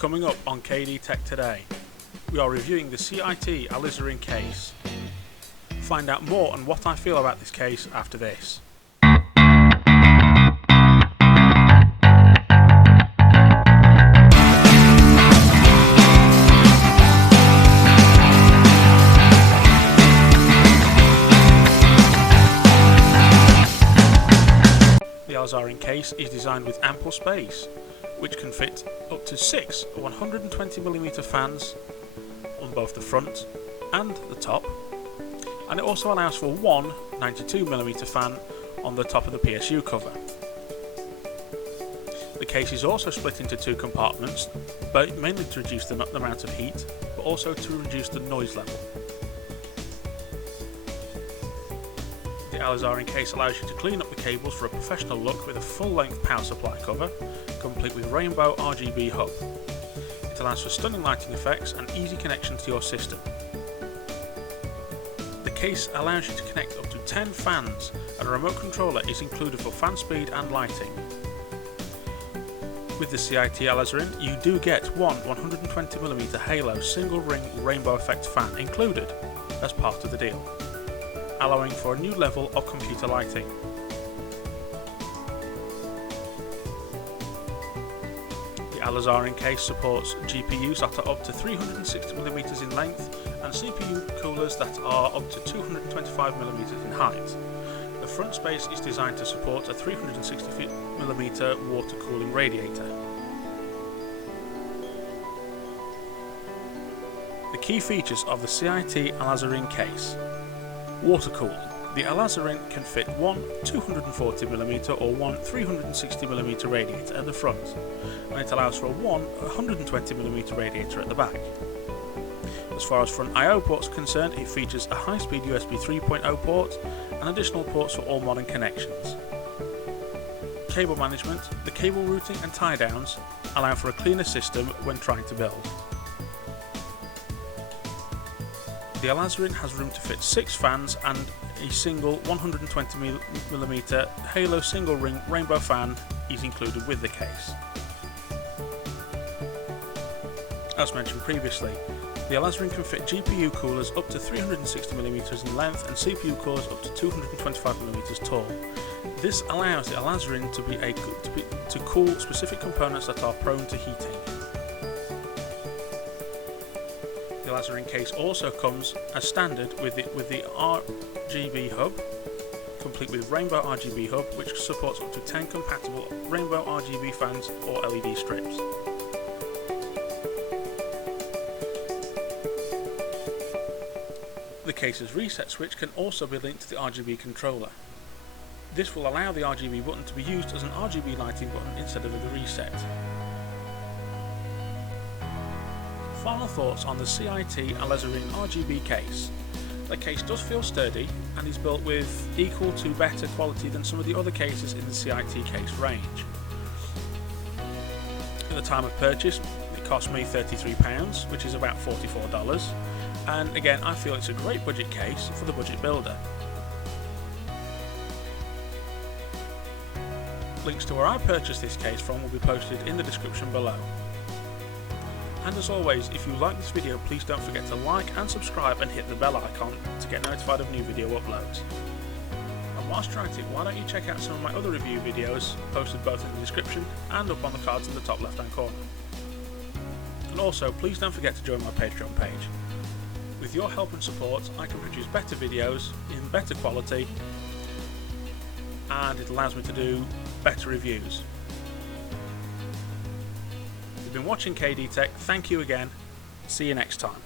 Coming up on KD Tech today, we are reviewing the CiT Alizarin case. Find out more on what I feel about this case after this. The Alizarin case is designed with ample space, which can fit up to 6 120mm fans on both the front and the top, and it also allows for one 92mm fan on the top of the PSU cover. The case is also split into two compartments, but mainly to reduce the amount of heat, but also to reduce the noise level. The Alizarin case allows you to clean up the cables for a professional look with a full-length power supply cover, complete with rainbow RGB hub. It allows for stunning lighting effects and easy connection to your system. The case allows you to connect up to 10 fans, and a remote controller is included for fan speed and lighting. With the CiT Alizarin, you do get one 120mm Halo single ring rainbow effect fan included as part of the deal, allowing for a new level of computer lighting. The Alizarin case supports GPUs that are up to 360mm in length and CPU coolers that are up to 225mm in height. The front space is designed to support a 360mm water cooling radiator. The key features of the CiT Alizarin case. Water cooling. The Alizarin can fit one 240mm or one 360mm radiator at the front, and it allows for a one 120mm radiator at the back. As far as front I/O ports are concerned, it features a high-speed USB 3.0 port and additional ports for all modern connections. Cable management. The cable routing and tie-downs allow for a cleaner system when trying to build. The Alizarin has room to fit 6 fans, and a single 120mm Halo single ring rainbow fan is included with the case. As mentioned previously, the Alizarin can fit GPU coolers up to 360mm in length and CPU coolers up to 225mm tall. This allows the Alizarin to cool specific components that are prone to heating. The Alizarin case also comes as standard with the RGB hub, complete with rainbow RGB hub, which supports up to 10 compatible rainbow RGB fans or LED strips. The case's reset switch can also be linked to the RGB controller. This will allow the RGB button to be used as an RGB lighting button instead of the reset. Final thoughts on the CiT Alizarin RGB case. The case does feel sturdy and is built with equal to better quality than some of the other cases in the CiT case range. At the time of purchase, it cost me £33, which is about $44, and again I feel it's a great budget case for the budget builder. Links to where I purchased this case from will be posted in the description below. And as always, if you like this video, please don't forget to like and subscribe and hit the bell icon to get notified of new video uploads. And whilst you're at it, why don't you check out some of my other review videos posted both in the description and up on the cards in the top left hand corner. And also, please don't forget to join my Patreon page. With your help and support, I can produce better videos in better quality, and it allows me to do better reviews. You've been watching KD Tech, thank you again, see you next time.